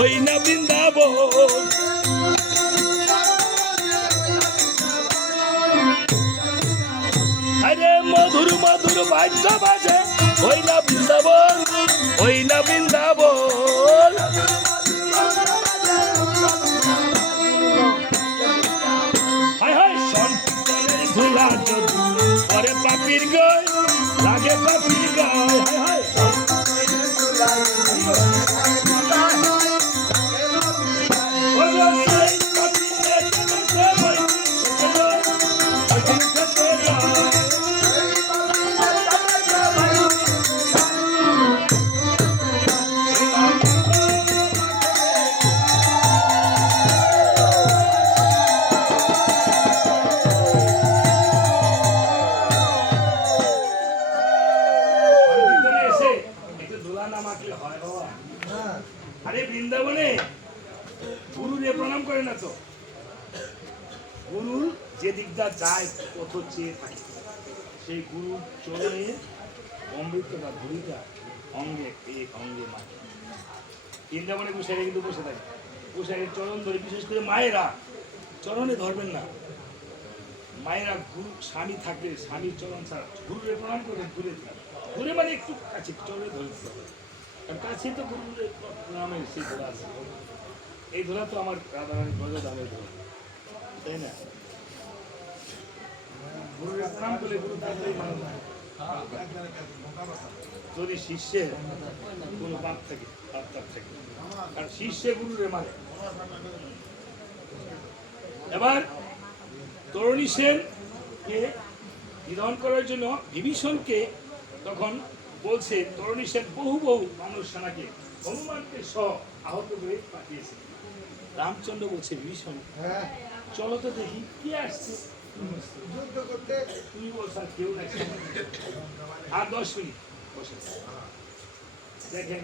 ওই না বৃন্দাবন। আরে মধুর মধুর বাদ্য বাজে ওই না বৃন্দাবন, ওই না বৃন্দাবন। হায় হায় সংকীর্তনের ধুলা যদি পরে পাপির গায় লাগে, পাপির গায়। হায় হায় আরে বৃন্দাবনে গুরুরে প্রণাম করে না তো, গুরু যে দিকটা যায় কত চেয়ে থাকে, সেই গুরু চরণে অমৃতটা ঘুরিটা অঙ্গে এক অঙ্গে মাকে। বৃন্দাবনে গোসাইরা কিন্তু বসে থাকে, গোসাইয়ের চরণ ধরে, বিশেষ করে মায়েরা চরণে ধরবেন না। মায়েরা গুরু স্বামী থাকলে স্বামীর চরণ ছাড়া গুরুরে প্রণাম করবেন দূরে থাকে, দূরে মানে একটু কাছে চরণে ধরে কাছে তো গুরুর নামের সেই ধরা আছে। এই ধরা তো আমার রাধারানী ব্রজ ধামের ধরা, তাই না? গুরুর প্রণাম করলে গুরু তাড়াতাড়ি মানা যায়। যদি শিষ্যের কোনো পাপ থাকে, পাপ তাপ থাকে, আর শিষ্যে গুরুরে মানে। এবার তরুণী সেনকে নিধন করার জন্য বিভীষণকে তখন বলছে, তরুণী সেন বহু বহু মানুষ সেনাকে হনুমানকে সহ আহত করে পাঠিয়েছে। রামচন্দ্র বলছে, বিভীষণ চলো তো দেখি কি আসছে, তুমি বলছো কেউ নাই, আর 10 মিনিট বসে দেখেন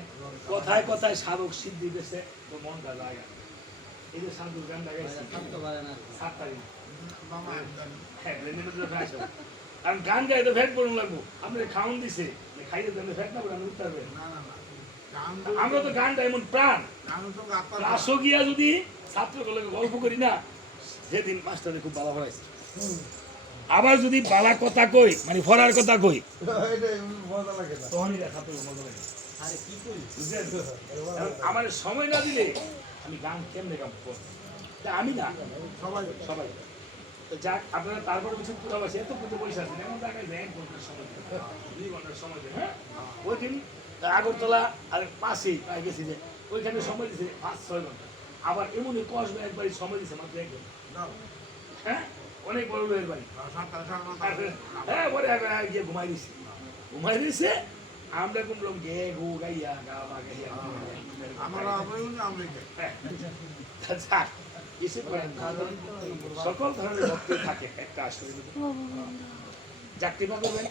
কথায় কথায় সাধক সিদ্ধি দিতেছে, তো মনটা জায়গা। এই যে সাধুর গান লাগাইছে 7 তারিখ, কারণ গান গাই তো ফ্যাট পড়ুন লাগবো। আপনার খাওয়ান দিছে, খাইতে দেন ফ্যাট না পড়ে উঠতে পারবেন। আমরা তো গানটা এমন প্রাণ, রাসো গিয়া যদি ছাত্রগুলোকে গল্প করি না, যেদিন মাস্টারে খুব ভালো হয়েছে। আবার যদি বালা কথা কই, মানে ফরার কথা কই, আমার সময় না দিলে আমি গান কেমনে গান করবো, আমি না সবাই সবাই। যাক, আপনারা তারপরে বলছেন পুরাবাসী এত পুজো পয়সা আছে, এমন জায়গায় 1 ঘন্টার সময়, 2 ঘন্টার সময় দেন। হ্যাঁ, ওই দিন আগরতলা আর পাশেই পাই গেছি, যে ওইখানে সময় দিচ্ছে 5-6 ঘন্টা। আবার এমনই কসবে একবারই সময় দিচ্ছে মাত্র 1 ঘন্টা। হ্যাঁ, অনেক বড় লোকের বাড়ি। হ্যাঁ, পরে গিয়ে ঘুমাই দিচ্ছে। আমরা কোন লোক গে গু গাইয়া গা বা গাইয়া সকল ধরনের ভক্তি থাকে একটা আসলে। যাক, কৃপা করবেন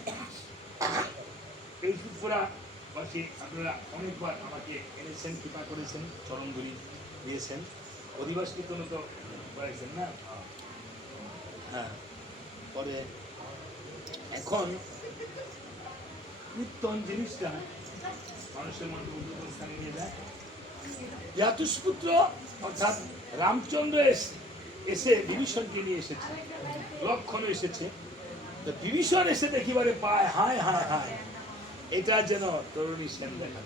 এই পুরা বাসী, আপনারা অনেকবার আমাকে এনেছেন, কৃপা করেছেন, চরণ ধরি দিয়েছেন, অধিবাস কীর্তন তো করেছেন না। হ্যাঁ, পরে এখন কীর্তন জিনিসটা মানুষের মধ্যে উদ্বোধন স্থানে নিয়ে যায়। জাতুষপুত্র অর্থাৎ রামচন্দ্র এসে বিভীষণকে নিয়ে এসেছে, লক্ষণ এসেছে। তো বিভীষণ এসে দেখিবারে পায়, হায় হায় হায়, এটা যেন তরুণী সেন দেখা।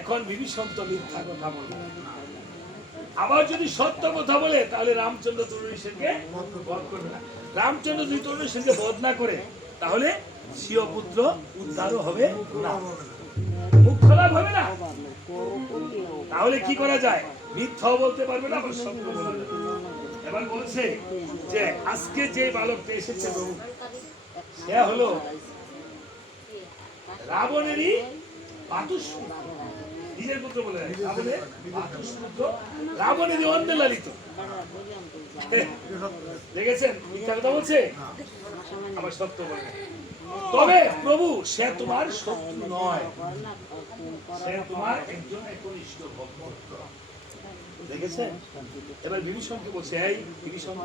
এখন বিভীষণ তো মিথ্যা কথা বলবে, আবার যদি সত্য কথা বলে তাহলে রামচন্দ্র তরুণী সেনকে বধ করবে না। রামচন্দ্র যদি তরুণী সেনকে বধ না করে তাহলে স্বীয় পুত্র উদ্ধারও হবে না, মুখ খোলাপ হবে না। তাহলে কি করা যায়? মিথ্যাও বলতে পারবে না, আবার সত্য বলবে না। এবার বলছে যে আজকে যে বালকটা এসেছে প্রভু, সে হলো রাবণেরই বাতুষ্পুত্র, নিজের পুত্র বলে রাবণের বাতুষ্পুত্র, রাবণেরই অন্ধে লালিত। দেখেছেন মিথ্যা কথা বলছে, আবার সত্য বলে। তবে প্রভু সে তোমার শত্রু নয়, সে তোমার একজন একনিষ্ঠ ভক্ত। দেখেছেন? এবার বিভীষণকে বলছে, এই বিভীষণ,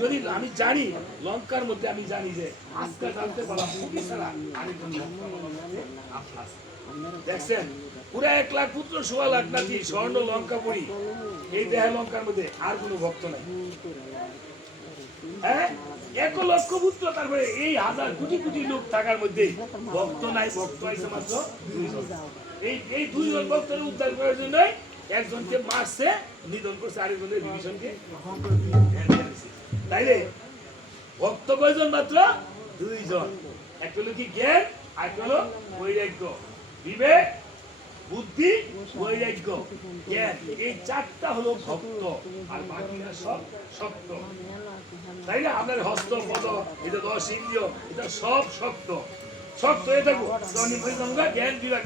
যদি আমি জানি লঙ্কার মধ্যে, আমি জানি যে আজকে জানতে পারলাম ছাড়া আরেকজন দেখছেন পুরা 1 লাখ পুত্র 16 লাখ নাতি স্বর্ণ লঙ্কা পুরি এই দেহ লঙ্কার মধ্যে আর কোনো ভক্ত নাই। হ্যাঁ 1 লক্ষ পুত্র, তারপরে এই হাজার কোটি কোটি লোক থাকার মধ্যে ভক্ত নাই, ভক্ত আছে মাত্র 2 জন। এই 2 জন ভক্তের উদ্ধার করার জন্য একজনকে মারছে, নিধন করছে, আরেকজনের বিভীষণকে তাইলে ভক্ত কয়জন? মাত্র 2 জন। একটা হলো কি জ্ঞান, আর একটা হলো বৈরাগ্য। বিবেক, বুদ্ধি, বৈরাগ্য, জ্ঞান, এই 4টা হলো ভক্ত, আর বাকিরা সব শক্ত। তাই না? আপনার হস্ত পদ, এটা 10 ইন্দ্রিয়, এটা সব শক্ত। শক্ত হয়ে থাকবো, জ্ঞান বিবেক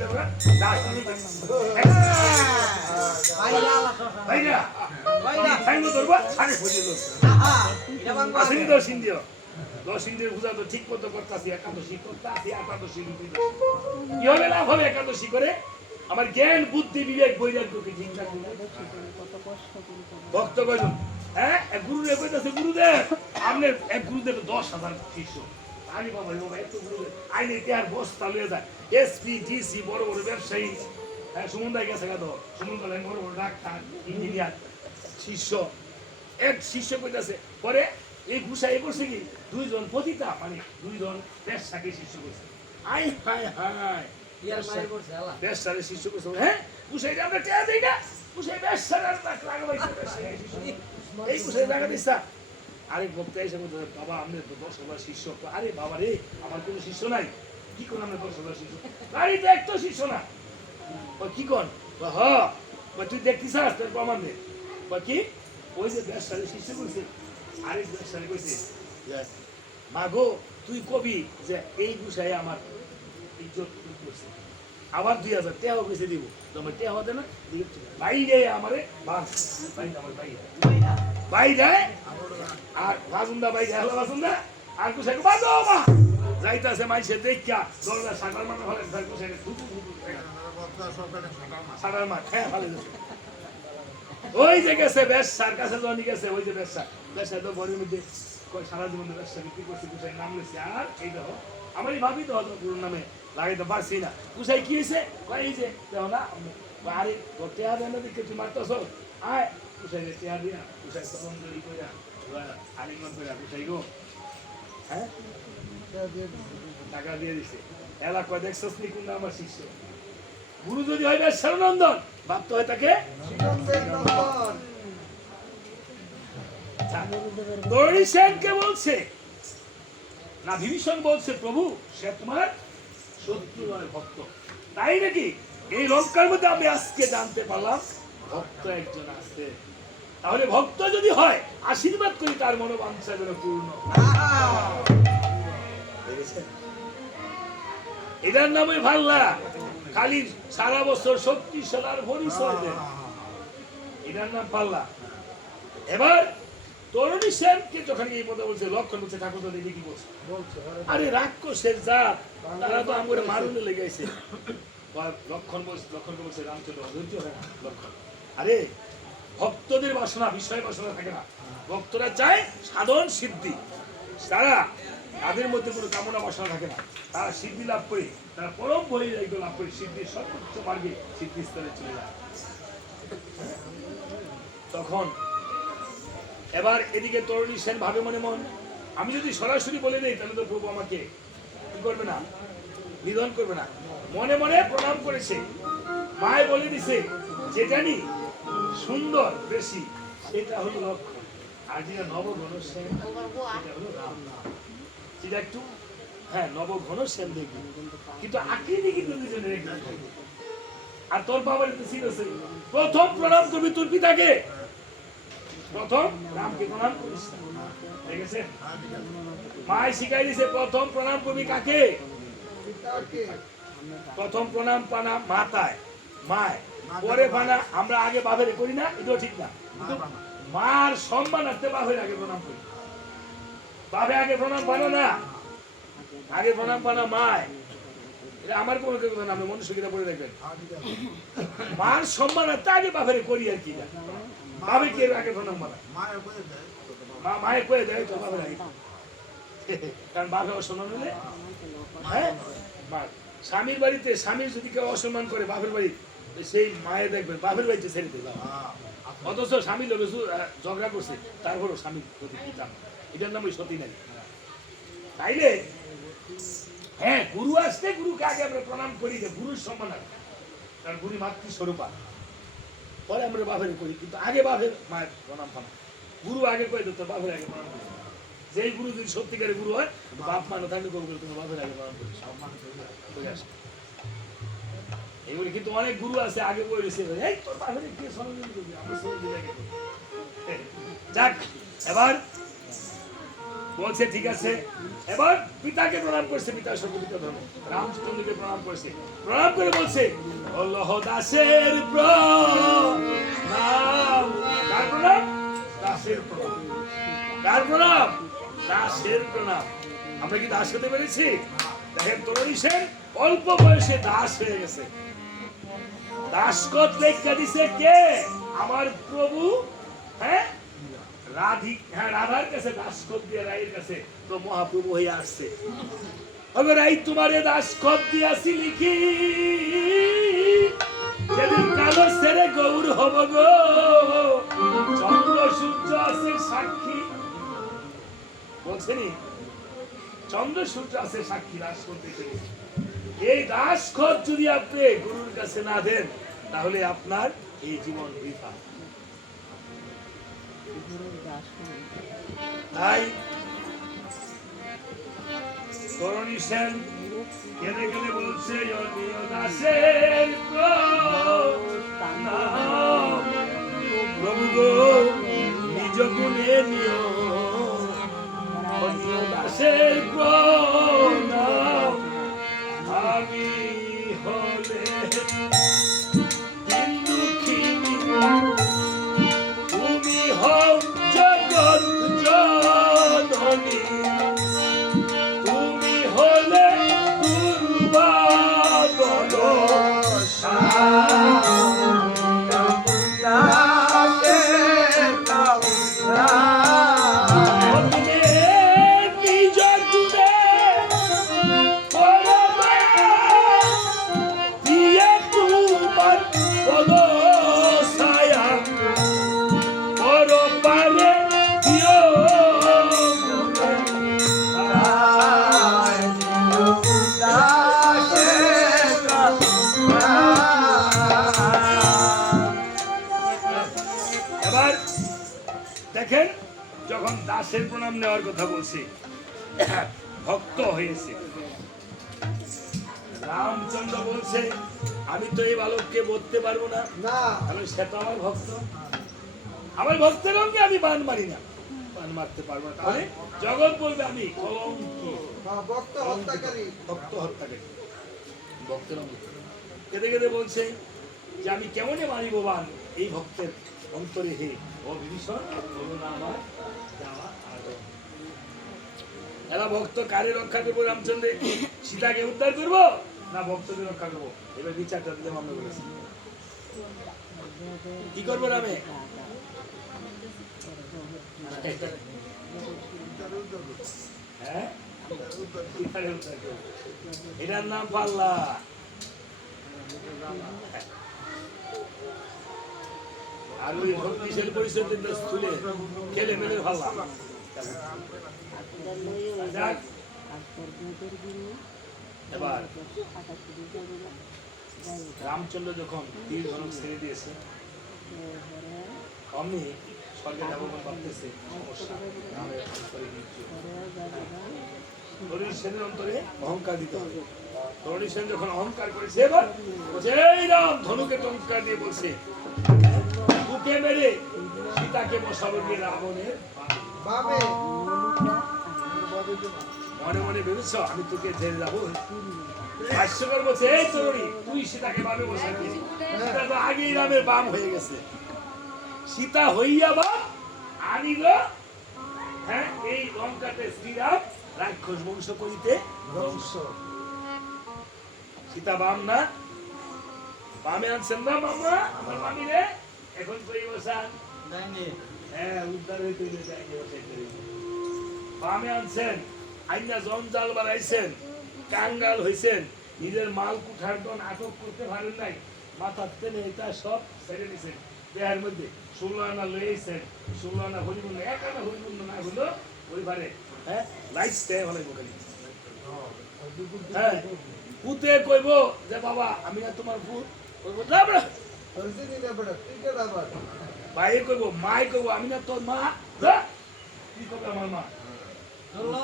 আসেনি 10 ইন্দ্রিয়। 10 ইন্দ্রিয় পূজা তো ঠিক মতো করতেছি, একাদশী করতেছি, একাদশী কি হবে? লাভ হবে একাদশী করে আমার জ্ঞান বুদ্ধি বিবেক বৈরাগ্যকে ঠিকঠাক ভক্ত কয়জন? হ্যাঁ গুরুদেব কইতাছে, গুরুদেব আপনার এক গুরুদেব 10,000 শিষ্য। আরে বাবা বাবা, এত গুরুদেব আইনে আর বস্তা লয়ে যায়, এসপি ডিসি বড় বড় ব্যবসায়ী, হ্যাঁ সুমনদাই গেছে গা, তো সুমনদা বড় বড় ডাক্তার ইঞ্জিনিয়ার শিষ্য। এক শিষ্য কইতাছে পরে এই গুসাই করছে কি 2 জন পতিতা, মানে 2 জন ব্যবসাকে শিষ্য করছে। আই হায় হায়, ব্যবসারে শিষ্য করছে। হ্যাঁ গুসাই আমরা টেয়া দেই না, গুসাই ব্যবসার লাগাইছে, এই গুসাই লাগা দিছা। আরেক বক্তা এসে বলতে, বাবা আপনি তো 10,000 শিষ্য। আরে বাবা রে, আমার কোনো শিষ্য নাই। কি কোন আমরা 10,000 শিষ্য? আরে তো একটা শিষ্য না। কি কোন? হ তুই দেখতিস তোর প্রমাণ দে। কি ওই যে ব্যবসারে শিষ্য করছে, আরেক ব্যবসারে কইছে, মা গো তুই কবি যে এই গুসাই আমার ইজ্জত করছে, আবার 2,000 টাকা কইছে দিব। তোমার টাকা হবে না, বাইরে আমারে বাস, বাইরে আমার বাইরে বাইরে আর বাসুন্দা বাইরে হলো বাসুন্দা, আর গুসাই বাজো মা যাইতাছে মাইসে দেখা দরজা সাটার মাথা ফেলে ধর গুসাই সাটার মাঠ, হ্যাঁ ফেলে ওই যে গেছে ব্যবসার কাছে জনি গেছে, ওই যে ব্যবসা তো বড়ির মধ্যে সারা জীবন ব্যবসা বিক্রি করছে, গুসাই নাম লেছে। আর এই দেখো আমারই ভাবি তো হতো গুরুর নামে লাগাইতে পারছি না। গুসাই কি হয়েছে? এই যে দেখো না, আরে তোর টেহা দেয় না দেখে তুই মারতেছ, আয় গুসাই টেহা দিয়া গুসাই তরঙ্গলি কইরা আলিঙ্গন কইরা গুসাই গো, হ্যাঁ টাকা দিয়ে দিছে। এলাকা দেখছস নি কোন আমার শিষ্য? গুরু যদি হয় ব্যবসার নন্দন, ভাবতে হয় তাকে কে বলছে না, বিভীষণ বলছে প্রভু সে তোমার শত্রু নয়, ভক্ত। তাই নাকি? এই লঙ্কার মধ্যে আমি আজকে জানতে পারলাম ভক্ত একজন আছে। তাহলে ভক্ত যদি হয়, আশীর্বাদ করি তার মনোবাঞ্ছা যেন পূর্ণ। এটার নামে ভাল্লা, খালি সারা বছর শক্তিশালার পরিচয় দেয়, এটার নাম পাল্লা। এবার তরুণী সেনকে যখন এই কথা বলছে, লক্ষণ বলছে ঠাকুর তো দেখে কি বলছে, আরে রাক্ষসের জাত, তারা তো আমার মারুনে লেগেছে। লক্ষণকে বলছে রামচন্দ্র অধৈর্য হয় না লক্ষণ। আরে ভক্তদের বাসনা, বিষয় বাসনা থাকে না, ভক্তরা চায় সাধন সিদ্ধি, তারা তাদের মধ্যে কোনো কামনা বাসনা থাকে না, তারা সিদ্ধি লাভ করে, তারা পরম বৈরাগ্য লাভ করে সিদ্ধির সর্বোচ্চ মার্গে সিদ্ধি স্তরে চলে যায়। তখন এবার এদিকে তরুণী সেন ভাবে মনে মন, আমি যদি সরাসরি বলে নেই তাহলে তো প্রভু আমাকে কি করবে না, নিধন করবে না। মনে মনে প্রণাম করেছে, মায় বলে দিছে যে জানি সুন্দর বেশি সেটা হলো লক্ষণ, আর যেটা নবঘন সেন সেটা হলো রাম। সেটা একটু হ্যাঁ নবঘন সেন দেখবি, কিন্তু আকৃতি কিন্তু দুজনের। আর তোর বাবার ছিল প্রথম প্রণাম করবি তোর পিতাকে, প্রথম রামকে প্রণাম করিস। দেখেছে মায় শিখাই দিছে প্রথম প্রণাম করবি কাকে? প্রথম প্রণাম পানা মাতায়, মায়, পরে পানা আমরা আগে বাপের করি না, এটাও ঠিক না। মার সম্মানার্থে বাপের আগে প্রণাম করি, বাপে আগে প্রণাম পানো না, আগে প্রণাম পানা মায়। এটা আমার কোনো কথা না, আপনি মনুষ্য কিনা পড়ে দেখবেন। মার সম্মানার্থে আগে বাপের করি আর কি, বাবে কি আগে প্রণাম পানা, মায়ে কয়ে দেয় তো বাপের আগে, কারণ বাপে অসম্মান হলে হ্যাঁ। স্বামীর বাড়িতে স্বামীর যদি কেউ অসম্মান করে বাপের বাড়ি সেই মায়ে দেখবেন বাপের বাড়িতে ছেড়ে দিলাম, অথচ স্বামী লোক ঝগড়া করছে, তারপরও স্বামীর প্রতি পিতাম, এটার নাম ওই সতী নারী। তাইলে হ্যাঁ, গুরু আসলে গুরুকে আগে আমরা প্রণাম করি, যে গুরুর সম্মান আছে, কারণ গুরু মাতৃস্বরূপা, পরে আমরা বাপের করি, কিন্তু আগে বাপের মায়ের প্রণাম পান। গুরু আগে কয়ে দিত, বাপের আগে প্রণাম করি। যেই গুরু যদি সত্যিকারের গুরু হয়, বাপ মানে থাকলে করবো, তুমি বাপের আগে প্রণাম করি, করে আসে। এগুলি কিন্তু অনেক গুরু আছে আগে বই রয়েছে, এই তোর বাপের কে সরঞ্জাম করবি, আমরা সরঞ্জাম আগে করি। যাক, এবার বলছে ঠিক আছে, এবার পিতাকে প্রণাম করছে, পিতার সর্বপিতা ধর্ম, রামচন্দ্রকে প্রণাম করছে, প্রণাম করে বলছে অল্লাহ দাসের প্রণাম। কার প্রণাম? দাসের প্রণাম। কার প্রণাম? দাসের প্রণাম। আমরা কি দাস হতে পেরেছি? দেখেন তরুণী সেন অল্প বয়সে দাস হয়ে গেছে। দাসকত লেখা দিছে কে? আমার প্রভু। হ্যাঁ, রাধার কাছে দাসকত দিয়ে রায়ের কাছে তো মহাপ্রভু হয়ে আসছে। হবে রাই তোমারে দাসকত দিয়াছি লিখি, যেদিন কালো সেরে গৌর হব গো, চন্দ্র সূর্য আছে সাক্ষী। বলছেনি চন্দ্র সূর্য আছে সাক্ষী, দাসকত দিতে। এই দাসকত যদি আপনি গুরুর কাছে না দেন, তাহলে আপনার এই জীবন বৃথা। তাই তরুণী সেন কেঁদে কেঁদে বলছে দাসের প্রণাম, প্রভু গো নিজ গুণে নিও, দাসের প্রণাম। আমি হলে দুঃখিনী, তুমি হও জগৎ জননী, তুমি হলে দেখেন, যখন দাসের প্রণাম নেওয়ার কথা বলছে, ভক্ত হয়েছে, রামচন্দ্র বলছে আমি তো এই বালককে বলতে পারবো না, কারণ সে তো আমার ভক্ত, আমার ভক্তের অঙ্গে আমি বান মারি না, বান মারতে পারবো না, তাহলে জগৎ বলবে আমি কলঙ্কি, ভক্ত হত্যাকারী, ভক্ত হত্যাকারী, ভক্তের অঙ্গে কেঁদে কেঁদে বলছে যে আমি কেমনে মারিব বান এই ভক্তের অন্তরে, হে ও বিভীষণ, বলো না আমার যাওয়া আদর। এরা ভক্ত কারে রক্ষা করবো? রামচন্দ্র সীতাকে উদ্ধার করবো না ভক্তকে রক্ষা করবো? এবার বিচারটা দিলে আমরা বলেছি কি করবো রামে? হ্যাঁ, এটার নাম পাল্লা। আর ওই ভক্তিশীল পরিষদ স্থুলে খেলে মেলে ভাল্লা। এবার রামচন্দ্র যখন তীর ধনুক ছেড়ে দিয়েছে, অমনি স্বর্গে যাবো ভাবতেছে, তরুণী সেনের অন্তরে অহংকার দিতে হবে। তরুণী সেন যখন অহংকার করেছে, এবার এই রাম ধনুকে টঙ্কার দিয়ে বলছে বুকে মেরে সীতাকে বসাবো গিয়ে রাবণের বামে। মনে মনে ভেবেছ আমি তোকে জেলে যাবো? হাস্যকর বলছে এই তরুণী তুই সীতাকে বামে বসাবি, সীতা তো আগেই রামের বাম হয়ে গেছে। সীতা হইয়া বাম আনিল, হ্যাঁ, এই লঙ্কাতে শ্রীরাম রাক্ষস বংশ করিতে ধ্বংস। সীতা বাম না, বামে আনছেন না মামা, আমার মামি রে এখন কই বসান, হ্যাঁ উদ্ধার হইতে বামে আনছেন, আইনা জঞ্জাল বাড়াইছেন, কাঙ্গাল হইছেন, নিজের মাল কুঠার দন আটক করতে পারেন নাই, মাথার তেলে এটা সব ছেড়ে দিয়েছেন দেহের মধ্যে 16 আনা লইছেন 16 আনা হরিগুণ এক আনা হরিগুণ না হলো পরিবারে হ্যাঁ লাইট দেয় ভালো খালি হ্যাঁ পুতে কইব যে বাবা আমি না তোমার পুত কইব না বড় ভাই কইব মাই কইব আমি না তোর মা কি কইবে আমার মা চলো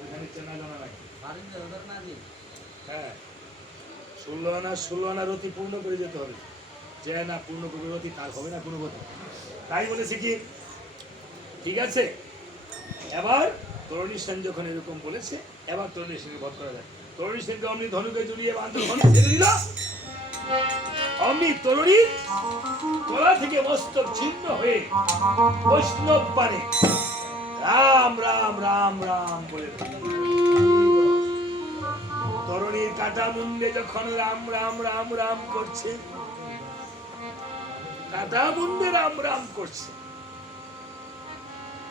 ওখানে চেনা জানা নাই হ্যাঁ 16 আনা রতি পূর্ণ করে যেতে হবে যে না পূর্ণ করবে রতি তার হবে না কোনো কথা তাই বলেছি কি ঠিক আছে এবার তরুণী সেন যখন এরকম বলেছে এবার তরুণী সেনকে বধ করা যায় তরুণী সেনকে অমনি ধনুকে জড়িয়ে বান্ধব ধনুক ছেড়ে দিল অমনি তরুণীর গলা থেকে মস্তক ছিন্ন হয়ে বৈষ্ণব পানে রাম রাম রাম রাম বলে তরুণীর কাটা মুন্ডে যখন রাম রাম রাম রাম করছে কাটা মুন্ডে রাম রাম করছে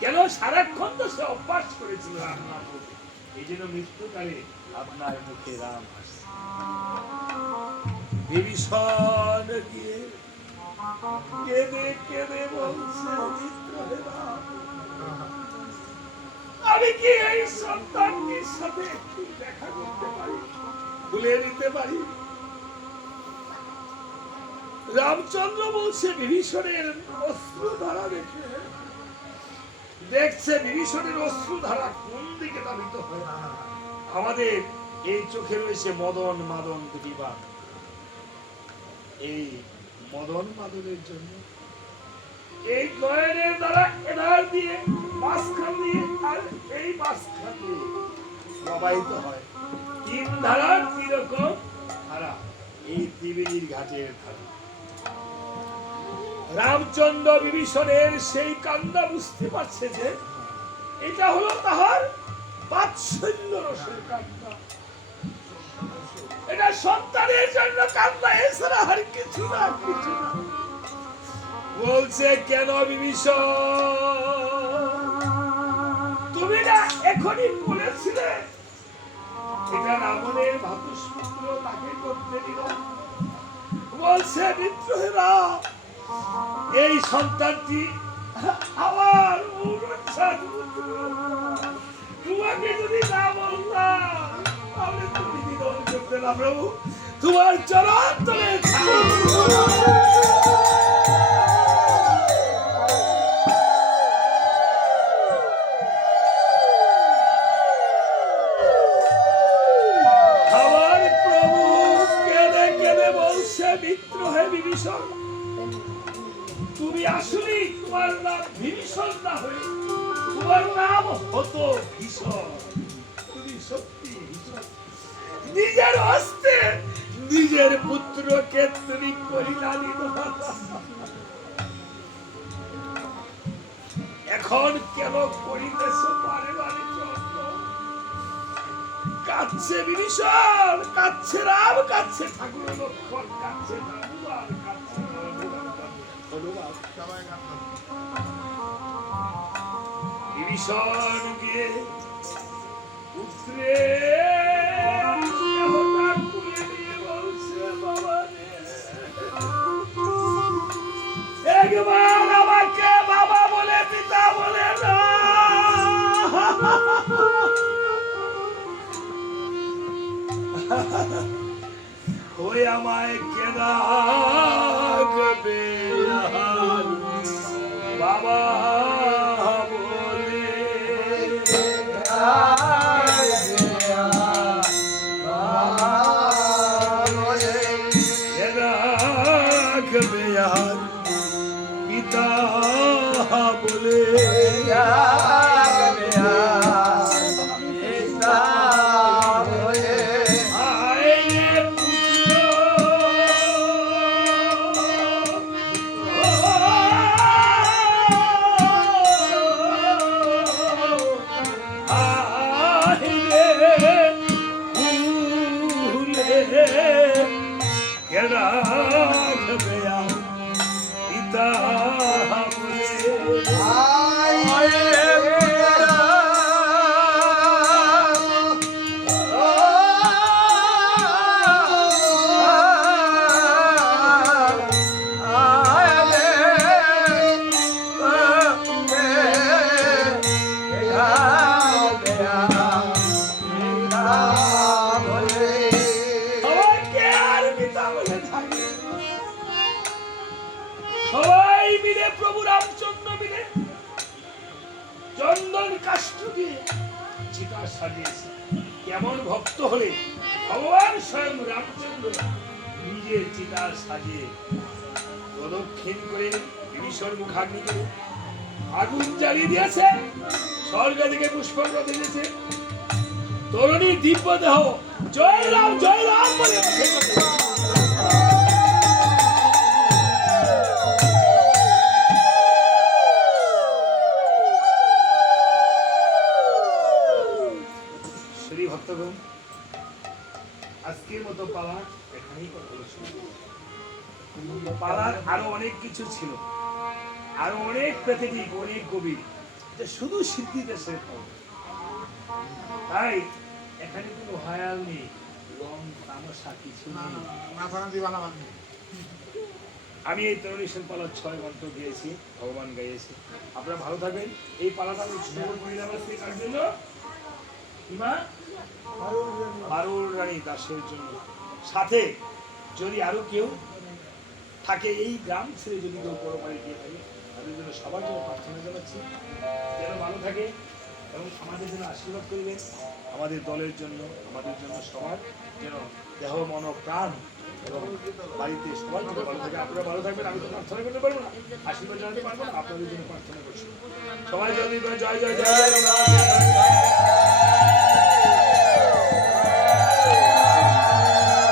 কেন সারাক্ষণ তো সে অভ্যাস করেছিল রাম নাম বলতে এই জন্য মৃত্যুকালে আপনার মুখে রাম আসছে বিভীষণ গিয়ে কেঁদে কেঁদে বলছে আমি কি এই সন্তানটির সাথে একটু দেখা করতে পারি ভুলে নিতে পারি রামচন্দ্র বলছে বিভীষণের অশ্রুধারা দেখে দেখছে বিভীষণের অশ্রুধারা কোন দিকে ধাবিত হয় আমাদের এই চোখে রয়েছে মদন মাদন দুটি বাঘ এই মদন মাদনের জন্য এই নয়নের দ্বারা এধার দিয়ে মাঝখান দিয়ে আর এই মাঝখান দিয়ে প্রবাহিত হয় তিন ধারা কিরকম ধারা এই ত্রিবেণীর ঘাটের ধারা রামচন্দ্র বিভীষণের সেই কান্না বুঝতে পারছে যে এটা হলো তাহার বাৎসল্য রসের কান্না এটা সন্তানের জন্য কান্না এছাড়া আর কিছু না কিছু না বলছে কেন বিভীষণ তুমি না এখনই বলেছিলে এটা রাবণের ভাতুষপুত্র তাকে করতে দিল বলছে বিদ্রোহেরা এই সন্তানটি আমার তোমাকে যদি না বললাম তাহলে তুমি নিধন করতে না প্রভু তোমার চরণ তলে আমার প্রভু কেঁদে কেঁদে বলছে বিদ্রোহে বিভীষণ তুমি আসলে তোমার নাম বিভীষণ না হয়ে তোমার নাম হতো ভীষণ তুমি সত্যি ভীষণ নিজের হস্তে নিজের পুত্রকে তুমি করিলানি এখন কেন করিতেছ বারে বারে কাঁদছে বিভীষণ কাঁদছে রাম কাঁদছে ঠাকুর লক্ষ্মণ কাঁদছে হনুমান কাঁদছে বিভীষণ গিয়ে পুত্রে তুলে দিয়ে বলছে বাবা একবার আমাকে বাবা বলে পিতা বলে না ওই আমায় কেনা গবে বাবা বলে গবে পিতা বলে চন্দন কাষ্ঠ দিয়ে চিতা সাজিয়েছে। কেমন ভক্ত হলে ভগবান স্বয়ং রামচন্দ্র নিজের চিতা সাজিয়ে প্রদক্ষিণ করে বিভীষণ মুখাগ্নি করে আগুন জ্বালিয়ে দিয়েছে, স্বর্গ থেকে পুষ্পর্ঘ দিয়েছে। তরুণী দিব্য দেহ জয় রাম বলে ওঠে। শ্রী ভক্তগণ, আজকের মতো পালা এখানেই কথা শুরু। পালার আরো অনেক কিছু ছিল, আরো অনেক প্যাথেটিক, অনেক গভীর, যে শুধু সিদ্ধিতে শেষ হবে। তাই এখানে কোনো হায়াল নেই, রং তামাশা কিছু নেই। আমি এই তরুণীর পালার 6 ঘন্টা গিয়েছি, ভগবান গাইয়েছি। আপনারা ভালো থাকবেন। এই পালাটা আমি শুরু করিলাম আজকে কার জন্য? ইমা বারুল রানী দাসের জন্য। সাথে যদি আরো কেউ থাকে, এই গ্রাম ছেড়ে যদি কেউ পরপারে গিয়ে থাকে, তাদের জন্য সবার জন্য প্রার্থনা জানাচ্ছি যেন ভালো থাকে এবং আমাদের জন্য আশীর্বাদ করবেন। আমাদের দলের জন্য, আমাদের জন্য, সবার যেন দেহ মন প্রাণ এবং বাড়িতে সবার জন্য ভালো থাকে। আপনারা ভালো থাকবেন। আমি তো প্রার্থনা করতে পারবো না, আশীর্বাদ জানাতে পারবো না, আপনাদের জন্য প্রার্থনা করছি। সবাই জয় জয় জয় জয়।